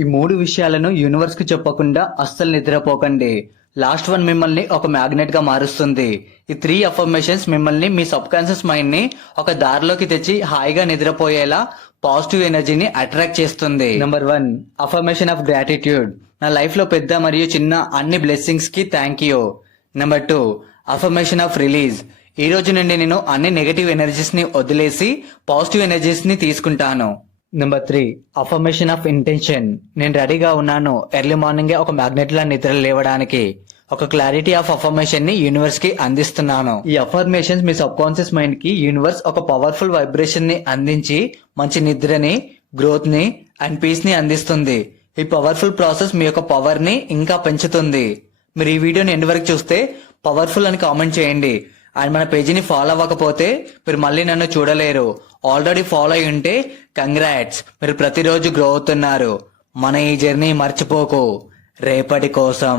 ఈ 3 విషయాలను యూనివర్స్ కి చెప్పకుండా అస్సలు నిద్రపోకండి. లాస్ట్ వన్ మిమ్మల్ని ఒక మ్యాగ్నెట్ గా మారుస్తుంది. ఈ 3 అఫర్మేషన్స్ మిమ్మల్ని మీ సబ్ కాన్షియస్ మైండ్ ని ఒక దారిలోకి తెచ్చి హాయిగా నిద్రపోయేలా పాజిటివ్ ఎనర్జీని అట్రాక్ట్ చేస్తుంది. Number 1, affirmation of gratitude. నా లైఫ్ లో పెద్ద మరియు చిన్న అన్ని బ్లెస్సింగ్స్ కి thank you. Number 2, affirmation of release. ఈ రోజు నుండి నేను అన్ని నెగటివ్ ఎనర్జీస్ ని వదిలేసి పాజిటివ్ ఎనర్జీస్ ని తీసుకుంటాను. Number 3, affirmation of intention. నేను రెడీగా ఉన్నాను ఎర్లీ మార్నింగ్ ఒక మ్యాగ్నెట్ లా నిద్ర లేవడానికి. ఒక క్లారిటీ ఆఫ్ అఫర్మేషన్ ని యూనివర్స్ కి అందిస్తున్నాను. ఈ అఫర్మేషన్స్ మీ సబ్ కాన్షియస్ మైండ్ కి యూనివర్స్ ఒక పవర్ఫుల్ వైబ్రేషన్ ని అందించి మంచి నిద్రని, గ్రోత్ ని అండ్ పీస్ ని అందిస్తుంది. ఈ పవర్ఫుల్ ప్రాసెస్ మీ యొక్క పవర్ ని ఇంకా పెంచుతుంది. మీరు ఈ వీడియోని ఎండ్ వరకు చూస్తే పవర్ఫుల్ అని కామెంట్ చేయండి. అండ్ మన పేజీని ఫాలో అవ్వకపోతే మీరు మళ్ళీ నన్ను చూడలేరు. ఆల్రెడీ ఫాలో అయి ఉంటే కంగ్రాట్స్, మీరు ప్రతిరోజు గ్రో అవుతున్నారు. మన ఈ జర్నీ మర్చిపోకు రేపటి కోసం.